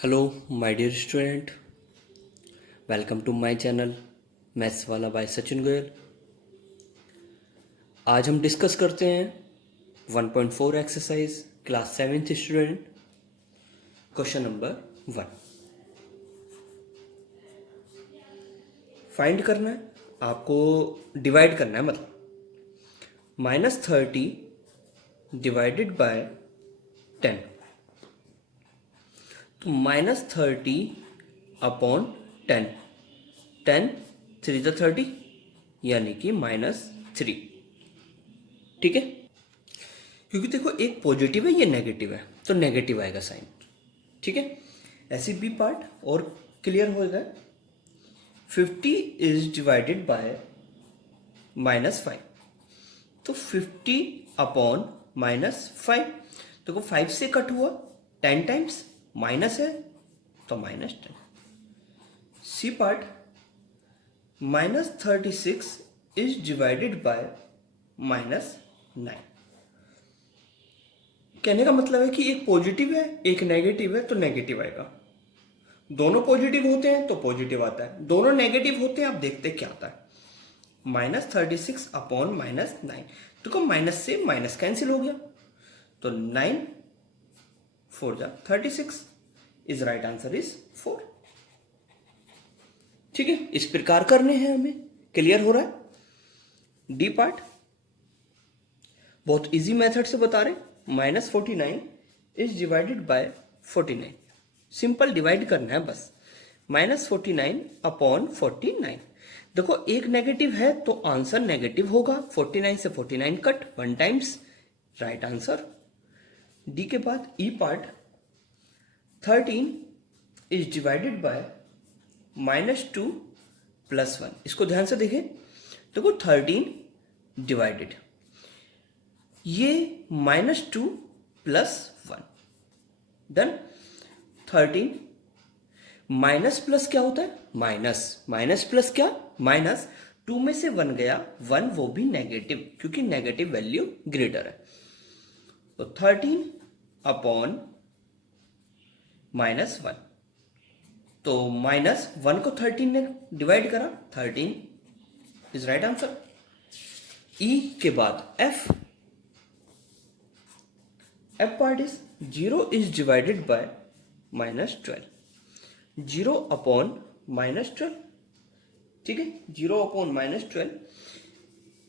Hello my dear student, welcome to my channel maths वाला by Sachin Goyal. आज हम discuss करते हैं 1.4 exercise class 7th student. Question number 1 find करना है आपको, डिवाइड करना है। मतलब -30 डिवाइडेड बाय 10, तो -30 अपॉन 10, 10 3 × 30 यानी कि -3। ठीक है, क्योंकि देखो एक पॉजिटिव है ये नेगेटिव है तो नेगेटिव आएगा साइन। ठीक है, ऐसे बी पार्ट और क्लियर होएगा। 50 इज डिवाइडेड बाय -5, तो 50 अपॉन -5, देखो 5 से कट हुआ 10 टाइम्स, माइनस है तो -10। C part -36 is divided by -9। कहने का मतलब है कि एक पॉजिटिव है एक नेगेटिव है तो नेगेटिव आएगा। दोनों पॉजिटिव होते हैं तो पॉजिटिव आता है, दोनों नेगेटिव होते हैं आप देखते क्या आता है। -36 अपॉन -9, देखो माइनस से माइनस कैंसिल हो गया तो 9 4 जा 36 इज राइट आंसर इज 4। ठीक है, इस प्रकार करने हैं हमें। क्लियर हो रहा है। डी पार्ट बहुत इजी मेथड से बता रहे। -49 is divided bye 49, simple divide करना है बस। -49 अपॉन 49, देखो एक नेगेटिव है तो आंसर नेगेटिव होगा। 49 से 49 cut 1 times, right answer. D के बाद E part 13 is divided by -2 + 1। इसको ध्यान से देखें, देखो 13 डिवाइडेड, ये -2 + 1 डन। 13 माइनस प्लस क्या होता है? माइनस, माइनस प्लस क्या? माइनस। 2 में से 1 गया, 1 वो भी नेगेटिव, क्योंकि नेगेटिव वैल्यू ग्रेटर है। तो 13 अपॉन -1, तो -1 को 13 ने डिवाइड करा, 13 इज राइट आंसर। ई के बाद F part is 0 is divided bye -12, 0 upon -12। ठीक है, 0 अपॉन -12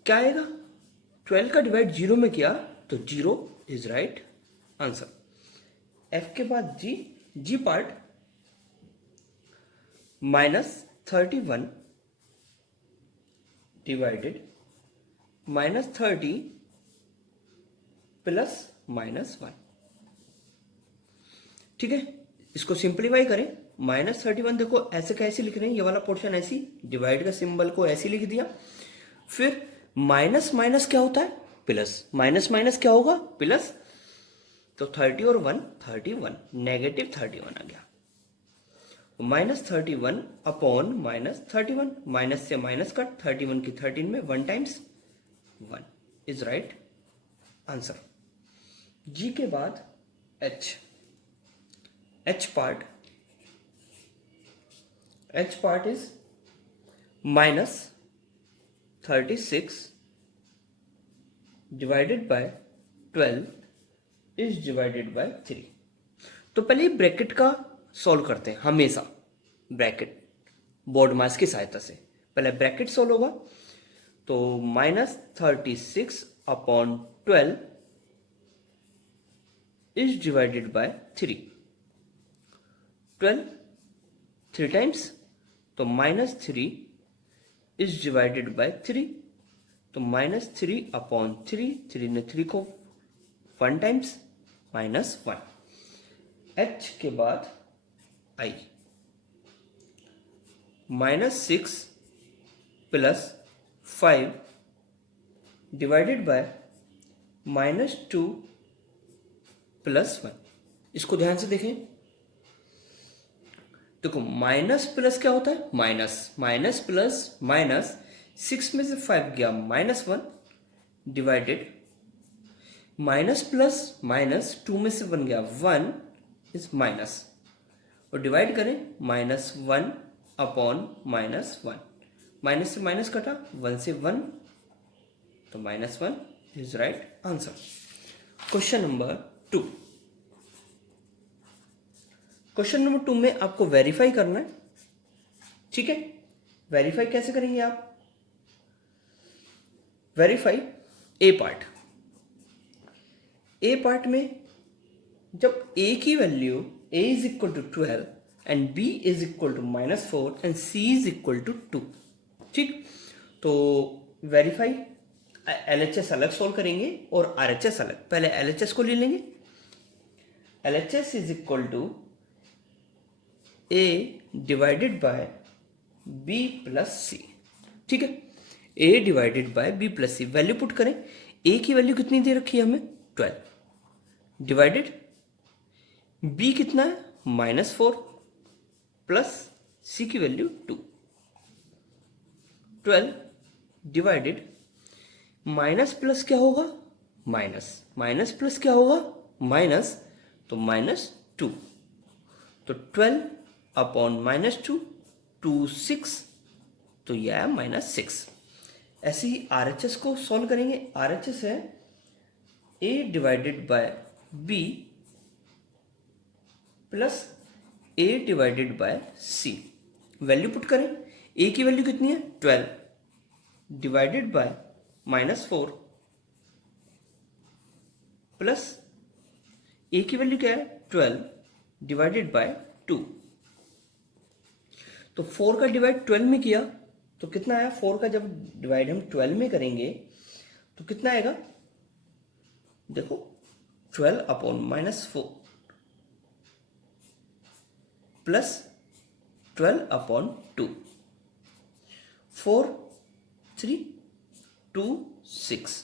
क्या आएगा? 12 का डिवाइड 0 में किया तो 0 इज राइट आंसर। एफ के बाद जी, जी पार्ट -31 डिवाइडेड -30 + -1। ठीक है, इसको सिंप्लीफाई करें। -31 देखो ऐसे कैसे लिख रहे हैं, ये वाला पोर्शन ऐसी, डिवाइड का सिंबल को ऐसे लिख दिया। फिर माइनस माइनस क्या होता है? प्लस। माइनस माइनस क्या होगा? प्लस। तो 30 और 1 31, नेगेटिव 31 आ गया। -31 अपॉन -31, माइनस से माइनस कट, 31 की 13 में 1 टाइम्स 1 इज राइट आंसर। जी के बाद H, H part is -36 divided by 12 is divided bye 3। तो पहले ब्रैकेट का सॉल्व करते हैं, हमेशा ब्रैकेट बोर्ड मास की सहायता से। पहले ब्रैकेट सॉल्व होगा, तो -36 upon 12 is divided bye 3। 12 3 times, तो -3 इज डिवाइडेड बाय 3, तो -3 अपॉन 3, 3 ने 3 को 1 टाइम्स -1। एच के बाद आई, -6 + 5 डिवाइडेड बाय -2 + 1। इसको ध्यान से देखें, देखो माइनस प्लस क्या होता है? माइनस, माइनस प्लस माइनस, 6 में से 5 गया -1 डिवाइडेड, माइनस प्लस माइनस, 2 में से 1 गया 1 इज माइनस, और डिवाइड करें -1 अपॉन -1, माइनस से माइनस कटा, 1 से 1, तो -1 is right answer. Question number 2। Question number 2 में आपको वेरीफाई करना है, ठीक है। वेरीफाई कैसे करेंगे आप? Verify A part. A part में जब ए की value a is equal to 12 and b is equal to -4 and c is equal to 2, ठीक। तो वेरीफाई LHS अलग सॉल्व करेंगे और RHS अलग। पहले LHS को ले लेंगे। LHS is equal to a divided by b plus c, ठीक है। a divided by b plus c, value put करें। a की वैल्यू कितनी दे रखी है हमें? 12 डिवाइडेड b कितना है? -4 प्लस c की वैल्यू 2। 12 डिवाइडेड माइनस प्लस क्या होगा? माइनस, माइनस प्लस क्या होगा? माइनस, तो -2। तो 12 अपॉन -2, 2 6, तो यह है -6। ऐसे ही RHS को सॉल्व करेंगे। RHS है a divided by b plus a divided by c, value put करें। a की वैल्यू कितनी है? 12 डिवाइडेड बाय -4 प्लस a की वैल्यू क्या है? 12 डिवाइडेड बाय 2। तो 4 का डिवाइड 12 में किया तो कितना आया? 4 का जब डिवाइड हम 12 में करेंगे तो कितना आएगा? देखो 12 अपॉन -4 प्लस 12 अपॉन 2, 4 3 2 6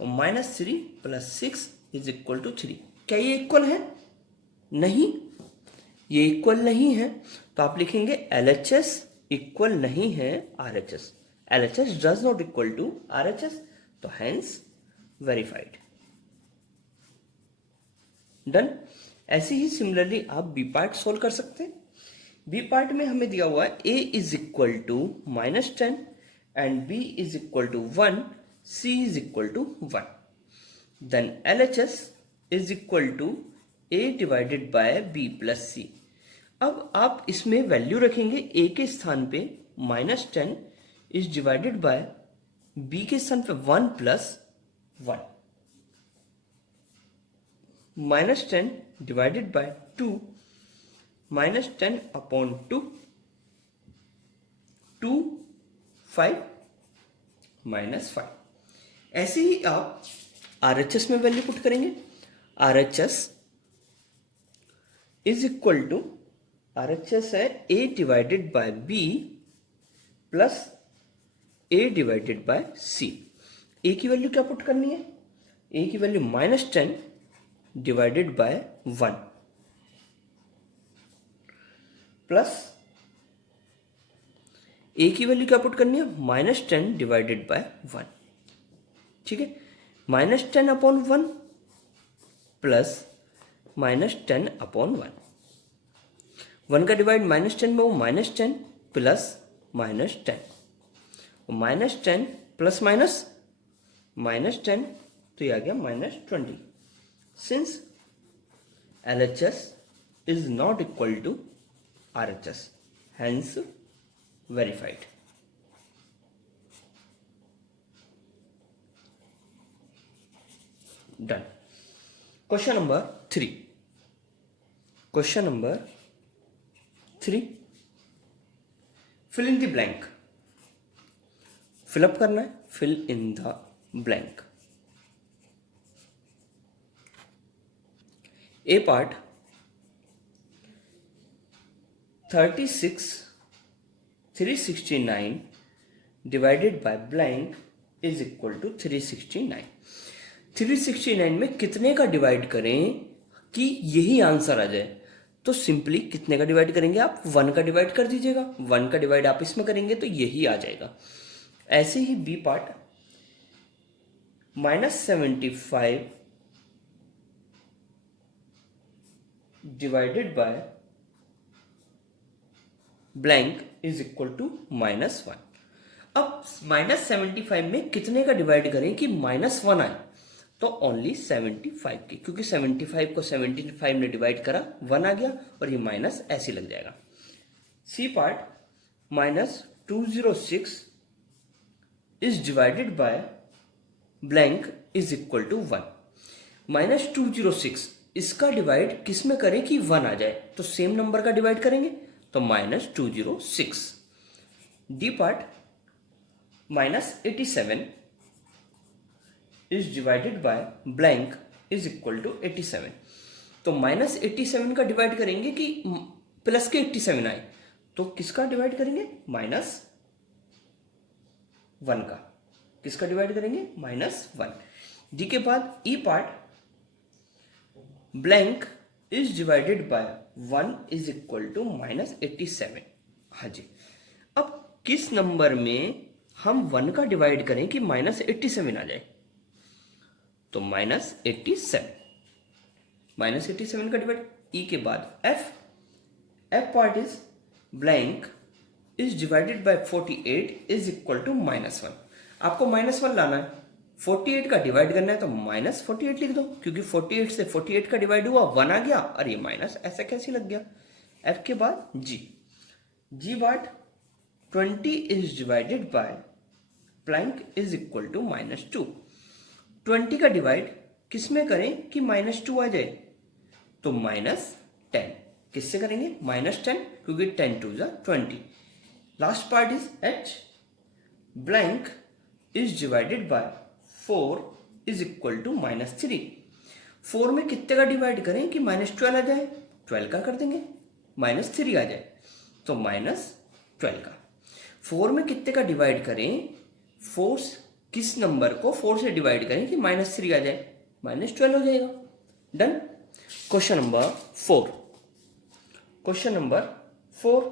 और -3 प्लस 6 इज इक्वल टू 3। क्या ये इक्वल है? नहीं, ये इक्वल नहीं है। तो आप लिखेंगे LHS इक्वल नहीं है RHS। LHS does not equal to RHS, तो हेंस वेरीफाइड। डन। ऐसे ही सिमिलरली आप बी पार्ट सोल्व कर सकते हैं। बी पार्ट में हमें दिया हुआ है a is equal to -10 and b is equal to 1, c is equal to 1। Then LHS is equal to a divided by b plus c। अब आप इसमें वैल्यू रखेंगे। a के स्थान पे -10 इज डिवाइडेड बाय b के स्थान पे 1 प्लस 1, -10 डिवाइडेड बाय 2, -10 अपॉन 2, 2 5 -5। ऐसे ही आप RHS में वैल्यू पुट करेंगे। RHS is equal to, RHS है a divided by b plus a divided by c। a की वैल्यू क्या पुट करनी है? a की value -10 divided by 1 plus a की वैल्यू क्या पुट करनी है? -10 डिवाइडेड बाय 1, ठीक है। -10 अपॉन 1 प्लस -10 अपॉन 1, 1 का डिवाइड -10 में वो -10 प्लस -10, -10 प्लस -10, तो ये आ गया -20। Since LHS is not equal to RHS, hence verified। Done। Question number 3। Question number 3, fill in the blank। fill up करना है, fill in the blank। A part 36 369 divided by blank is equal to 369। 369 में कितने का divide करें कि यही answer आ जाए? तो सिंपली कितने का डिवाइड करेंगे आप? 1 का डिवाइड कर दीजिएगा। 1 का डिवाइड आप इसमें करेंगे तो यही आ जाएगा। ऐसे ही B part -75 divided by blank is equal to -1। अब -75 में कितने का डिवाइड करें कि -1 आए? तो ओनली 75 की, क्योंकि 75 को 75 ने डिवाइड करा, 1 आ गया और ये माइनस ऐसे लग जाएगा। C part, -206 is divided by blank is equal to 1। -206 इसका डिवाइड किस में करें कि 1 आ जाए? तो सेम नंबर का डिवाइड करेंगे, तो -206। D part, -87 is divided by blank is equal to 87। तो -87 का डिवाइड करेंगे कि प्लस के 87 आए, तो किसका डिवाइड करेंगे? -1 का। किसका डिवाइड करेंगे? -1। डी के बाद E part, blank is divided by 1 is equal to -87। हाँ जी, अब किस नंबर में हम 1 का डिवाइड करें कि -87 आ जाए? तो -87, -87 का डिवाइड। ई के बाद F, F part is blank is divided by 48 is equal to -1। आपको -1 लाना है, 48 का डिवाइड करना है, तो -48 लिख दो, क्योंकि 48 से 48 का डिवाइड हुआ, 1 आ गया और ये माइनस ऐसा कैसे लग गया? एफ के बाद जी, G part 20 is divided by blank is equal to -2। 20 का डिवाइड किस में करें कि -2 आ जाए? तो -10। किससे करेंगे? -10, क्योंकि 10 2 जा 20। Last part is H, blank is divided by 4 is equal to -3। 4 में कितने का डिवाइड करें कि -12 आ जाए? 12 का कर देंगे, -3 आ जाए, तो -12 का। 4 में कितने का डिवाइड करें? 4 किस नंबर को 4 से डिवाइड करें कि -3 आ जाए? -12 हो जाएगा। Done. Question number 4, question number 4,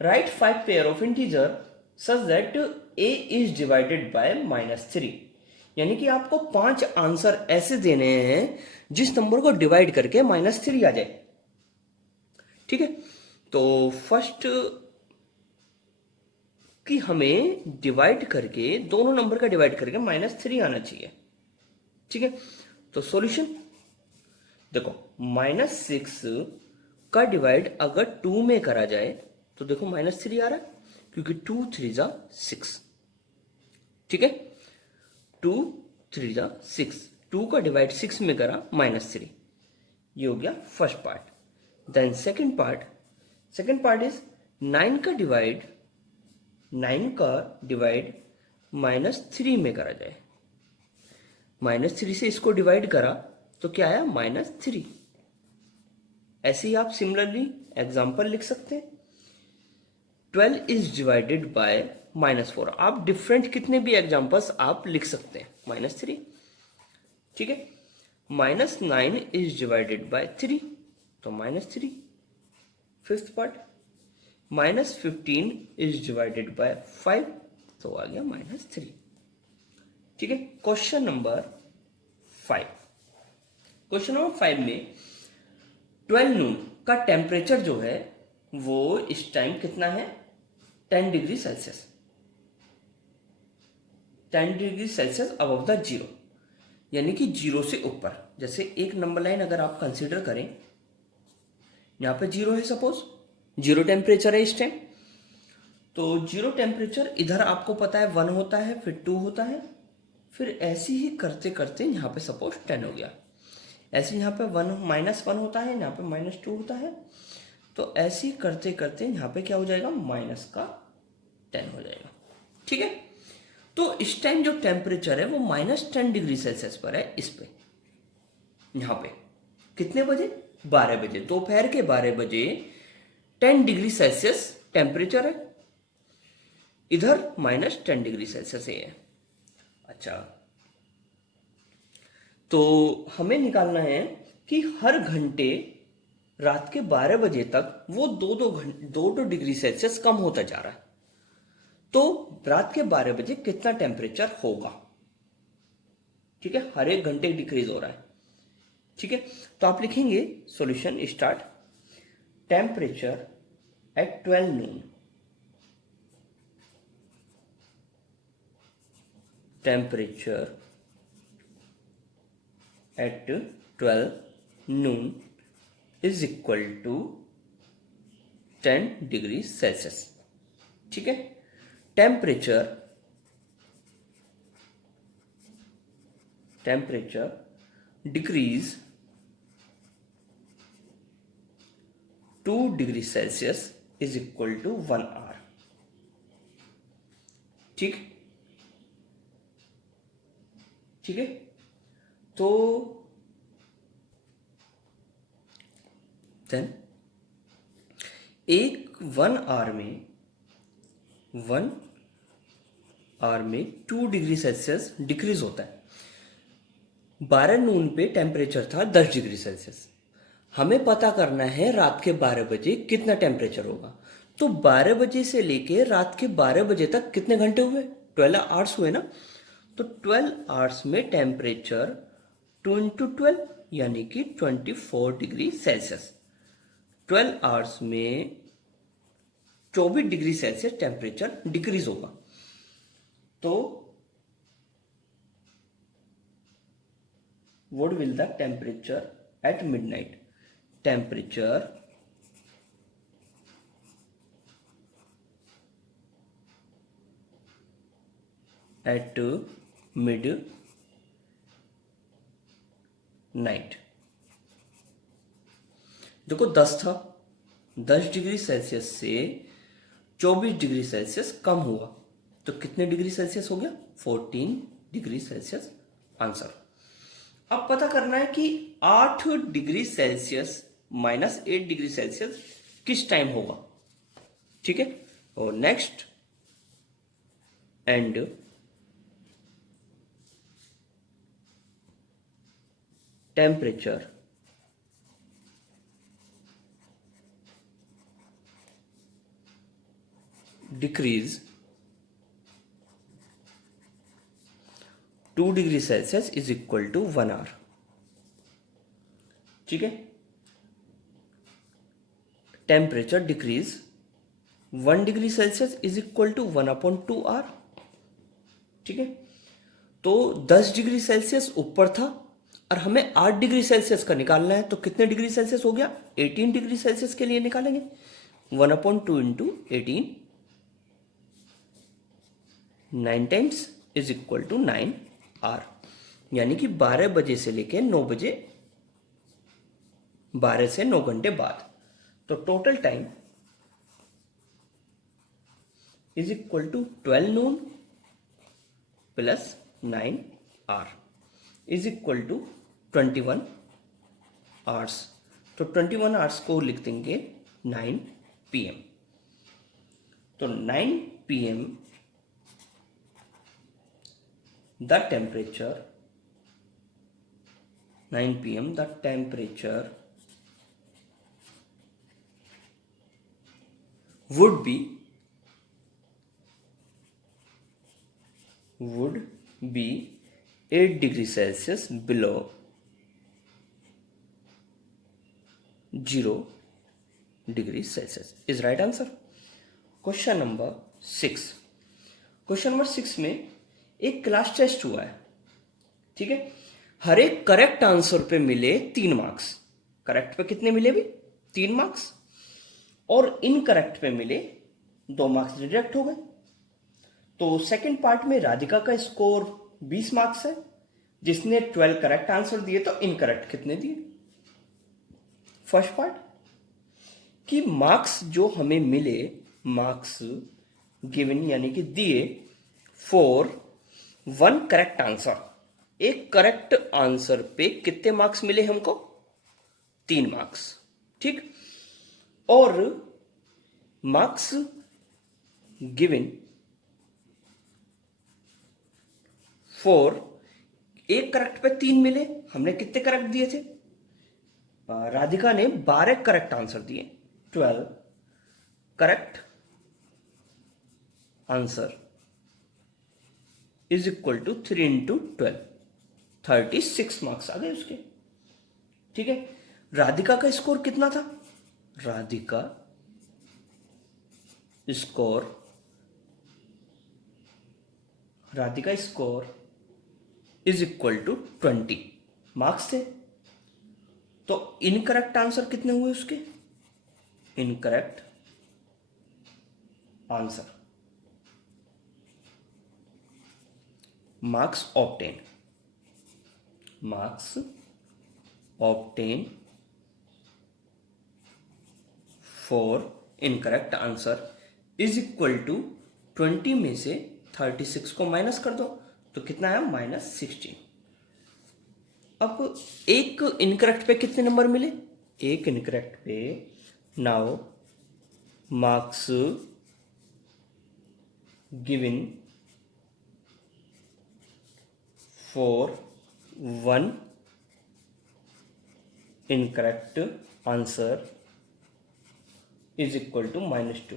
right 5 pair of integer such that a is divided bye -3। यानी कि आपको 5 आंसर ऐसे देने हैं जिस नंबर को डिवाइड करके -3 आ जाए। ठीक है, तो फर्स्ट कि हमें डिवाइड करके, दोनों नंबर का डिवाइड करके -3 आना चाहिए। ठीक है, तो सॉल्यूशन देखो, -6 का डिवाइड अगर 2 में करा जाए तो देखो -3 आ रहा है, क्योंकि 2 3 जा 6। ठीक है, 2 3 जा 6, 2 का डिवाइड 6 में करा -3। ये हो गया first part. Then second part is 9 का डिवाइड -3 में करा जाए। -3 से इसको डिवाइड करा तो क्या आया? -3। ऐसे ही आप सिमिलरली एग्जांपल लिख सकते हैं। 12 इज डिवाइडेड बाय -4। आप डिफरेंट कितने भी एग्जांपल्स आप लिख सकते हैं। -3, ठीक है। -9 इज डिवाइडेड बाय 3, तो -3। Fifth part, -15 is divided bye 5, तो आ गया -3। ठीक है। क्वेश्चन नंबर 5, क्वेश्चन नंबर 5 में 12 नून का टेम्परेचर जो है वो इस टाइम कितना है? 10 degree Celsius, 10 degree Celsius above the zero, यानी कि जीरो से ऊपर। जैसे एक नंबर लाइन अगर आप कंसीडर करें, यहां पे जीरो है, सपोज जीरो टेम्परेचर है इस टाइम, तो जीरो टेम्परेचर इधर आपको पता है 1 होता है, फिर 2 होता है, फिर ऐसे ही करते करते यहाँ पे सपोज 10 हो गया। ऐसे यहाँ पे -1 होता है, यहाँ पे -2 होता है, तो ऐसे ही करते करते यहाँ पे क्या हो जाएगा? -10 हो जाएगा। ठीक है, तो इस टाइम जो टेम्परेचर है वो -10 डिग्री सेल्सियस पर है। इस पे यहाँ पे कितने बजे? 12 बजे, दोपहर के 12 बजे 10 डिग्री सेल्सियस टेम्परेचर है, इधर -10 डिग्री सेल्सियस है। अच्छा, तो हमें निकालना है कि हर घंटे रात के 12 बजे तक वो 2 डिग्री सेल्सियस कम होता जा रहा है, तो रात के 12 बजे कितना टेम्परेचर होगा? ठीक है, हर एक घंटे डिक्रीज हो रहा है। ठीक है, तो आप लिखेंगे solution start. Temperature at 12 noon, temperature at 12 noon is equal to 10 degree Celsius. ठीक है, temperature decrease 2 degree Celsius is equal to 1 hour. ठीक है, तो देन एक 1 आवर में 2 डिग्री सेल्सियस डिक्रीज होता है। 12 नून पे टेम्परेचर था 10 डिग्री सेल्सियस, हमें पता करना है रात के 12 बजे कितना टेम्परेचर होगा। तो 12 बजे से लेके रात के 12 बजे तक कितने घंटे हुए? 12 आवर्स हुए ना। तो 12 आवर्स में टेम्परेचर 2 इंटू 12 यानी कि 24 डिग्री सेल्सियस। 12 आवर्स में 24 डिग्री सेल्सियस टेम्परेचर डिक्रीज होगा। तो what will the temperature at midnight? Temperature at midnight, देखो 10 था, 10 डिग्री सेल्सियस से 24 डिग्री सेल्सियस कम हुआ तो कितने डिग्री सेल्सियस हो गया? 14 डिग्री सेल्सियस आंसर। अब पता करना है कि 8 degree Celsius minus 8 degree Celsius किस टाइम होगा। ठीक है, और next and temperature decrease 2 degree Celsius is equal to 1 hour. ठीक है, temperature decrease 1 degree Celsius is equal to 1/2 hour. ठीक है, तो 10 डिग्री सेल्सियस ऊपर था और हमें 8 डिग्री सेल्सियस का निकालना है, तो कितने डिग्री सेल्सियस हो गया? 18 डिग्री सेल्सियस के लिए निकालेंगे 1/2 into 18, 9 times is equal to 9 hour, यानी कि 12 बजे से लेके 9 बजे, 12 से 9 घंटे बाद। तो total time is equal to 12 noon plus 9 hour is equal to 21 hours. तो 21 आवर्स को लिख देंगे 9 PM। तो 9 PM the temperature would be 8 degree Celsius below 0 degree Celsius is right answer। Question number 6 में एक क्लास टेस्ट हुआ है। ठीक है, हर एक करेक्ट आंसर पे मिले 3 मार्क्स। करेक्ट पे कितने मिले भी? 3 मार्क्स, और इनकरेक्ट पे मिले 2 मार्क्स, रिजेक्ट हो गए। तो सेकंड पार्ट में राधिका का स्कोर 20 मार्क्स है, जिसने 12 करेक्ट आंसर दिए। तो इनकरेक्ट कितने दिए? फर्स्ट पार्ट कि मार्क्स जो हमें मिले, मार्क्स गिवन यानी कि दिए फॉर 1 करेक्ट आंसर, एक करेक्ट आंसर पे कितने मार्क्स मिले हमको? 3 मार्क्स। ठीक, और मार्क्स गिवन फॉर एक करेक्ट पे 3 मिले। हमने कितने करेक्ट दिए थे? राधिका ने 12 करेक्ट आंसर दिए। 12 correct answer is equal to 3 into 12, 36 marks आ गए उसके। ठीक है। राधिका का स्कोर कितना था? Radhika score is equal to 20 marks थे। तो इनकरेक्ट आंसर कितने हुए उसके? Incorrect answer marks obtain for incorrect answer is equal to 20 में से 36 को माइनस कर दो तो कितना है? -16। अब एक इनकरेक्ट पे कितने नंबर मिले? एक इनकरेक्ट पे now marks given for 1 incorrect answer is equal to -2।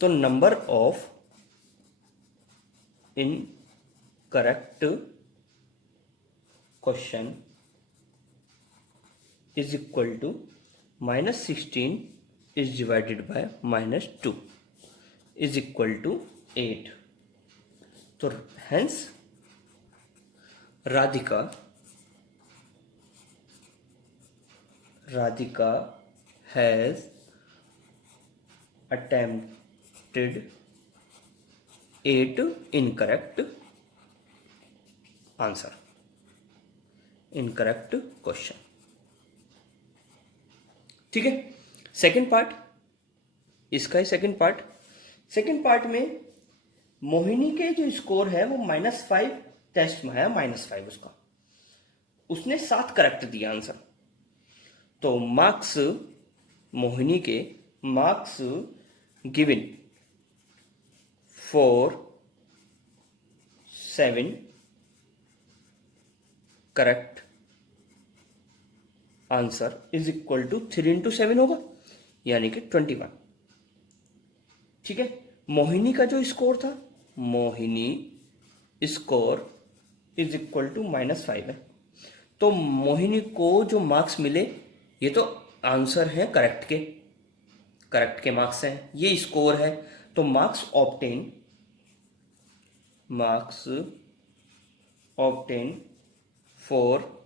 तो number of incorrect question is equal to -16 is divided by -2 is equal to 8। तो hence Radhika has attempted 8 incorrect answer, incorrect question। ठीक है। Second part, इसका ही second part में मोहिनी के जो score है वो -5 टेस्ट में है, -5 उसका, उसने 7 करेक्ट दिया आंसर। तो मार्क्स मोहिनी के marks given for 7 correct answer is equal to 3 into 7 होगा, यानी कि 21। ठीक है। मोहिनी का जो स्कोर था, Mohini score is equal to -5 है। तो मोहिनी को जो मार्क्स मिले ये तो आंसर है करेक्ट के मार्क्स हैं, ये स्कोर है। तो marks obtain for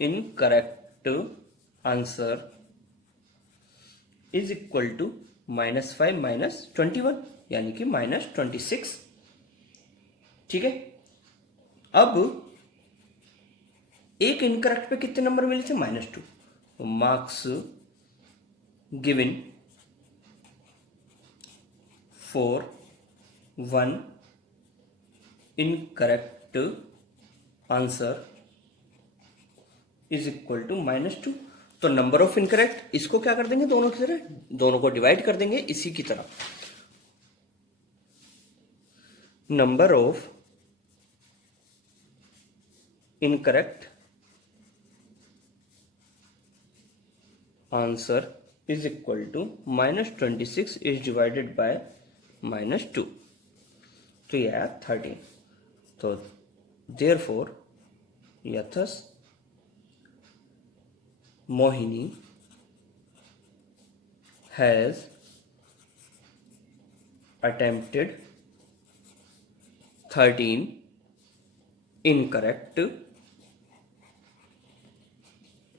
incorrect answer is equal to -5 -21 यानी कि -26। ठीक है। अब एक इनकरेक्ट पे कितने नंबर मिले थे? -2। तो marks given for 1 incorrect answer is equal to -2। तो नंबर ऑफ इनकरेक्ट, इसको क्या कर देंगे? दोनों की तरह, दोनों को डिवाइड कर देंगे इसी की तरह। Number of incorrect answer is equal to -26 is divided by -2, तो यह है 13। तो देयरफॉर यथस Mohini has attempted 13 incorrect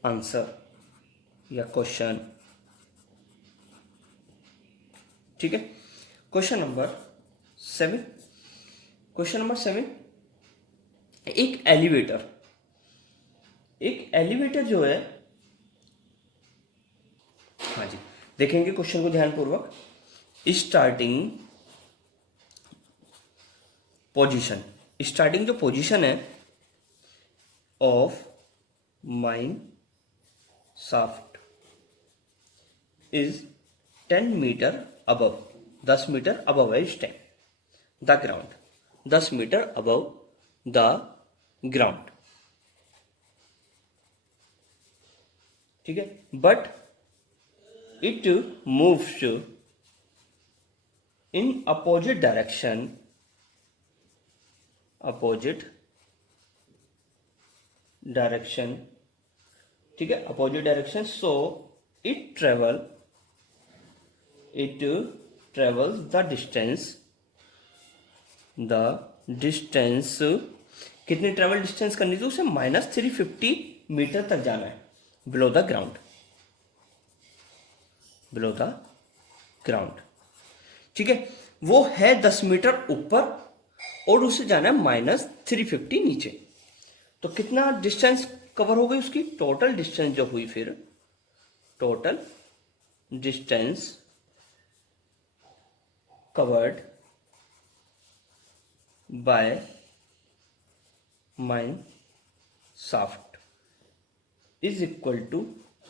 answer या क्वेश्चन। ठीक है। क्वेश्चन नंबर 7, एक एलिवेटर जो है, हाँ जी, देखेंगे क्वेश्चन को ध्यानपूर्वक। स्टार्टिंग जो पोजीशन है of mine shaft is 10 metre above, 10 metre above है इस time the ground, 10 metre above the ground. ठीक है। But it moves in opposite direction, ठीक है, opposite direction, so it travels the distance कितनी ट्रेवल डिस्टेंस करनी थी उसे, -350 मीटर तक जाना है बिलो द ग्राउंड, ठीक है। वो है 10 मीटर ऊपर और उसे जाना है -350 नीचे, तो कितना डिस्टेंस कवर हो गई उसकी, टोटल डिस्टेंस जो हुई, फिर total distance covered by mine shaft is equal to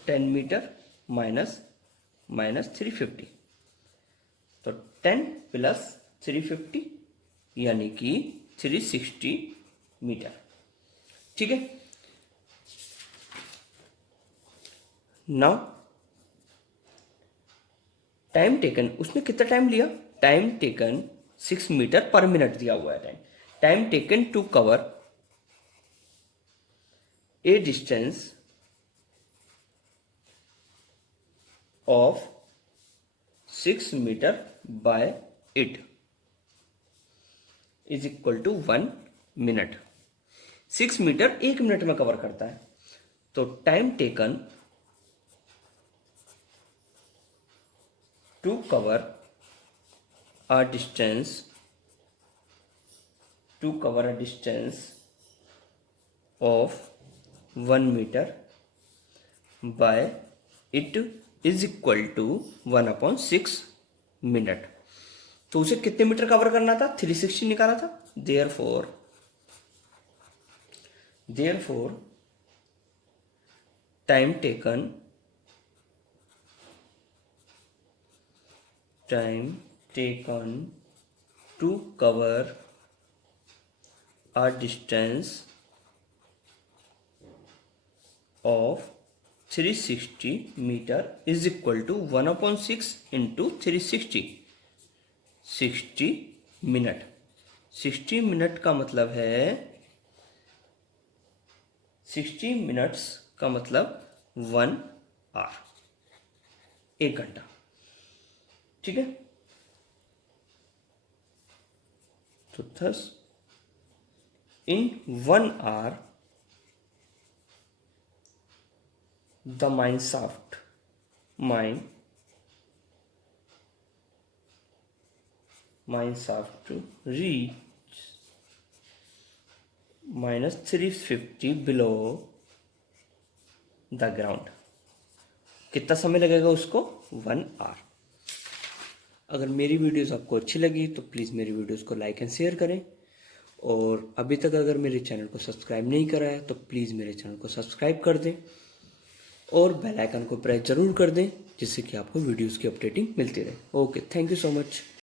10 metre -350, तो 10 प्लस 350 यानी कि 360 मीटर, ठीक है। नाउ टाइम टेकन, उसने कितना टाइम लिया, time taken 6 metre per minute दिया हुआ है time taken to cover a distance of 6 metre by 8 is equal to 1 minute. 6 metre 1 minute में कवर करता है, तो time taken to cover a distance of 1 meter by it is equal to 1/6 minute. तो उसे कितने मीटर कवर करना था, 360 निकाला था, therefore time taken to cover a distance of 360 meter is equal to 1/6 into 360, 60 minute. 60 minute का मतलब है 60 मिनट्स का मतलब 1 आवर, 1 घंटा, ठीक है। तो thus in 1 hour the mine shaft to reach -350 below the ground। कितना समय लगेगा उसको, 1 आवर। अगर मेरी वीडियोस आपको अच्छी लगी तो प्लीज़ मेरी वीडियोस को लाइक एंड शेयर करें, और अभी तक अगर मेरे चैनल को सब्सक्राइब नहीं करा है तो प्लीज़ मेरे चैनल को सब्सक्राइब कर दें और बेल आइकन को प्रेस ज़रूर कर दें, जिससे कि आपको वीडियोस की अपडेटिंग मिलती रहे। Okay, thank you so much.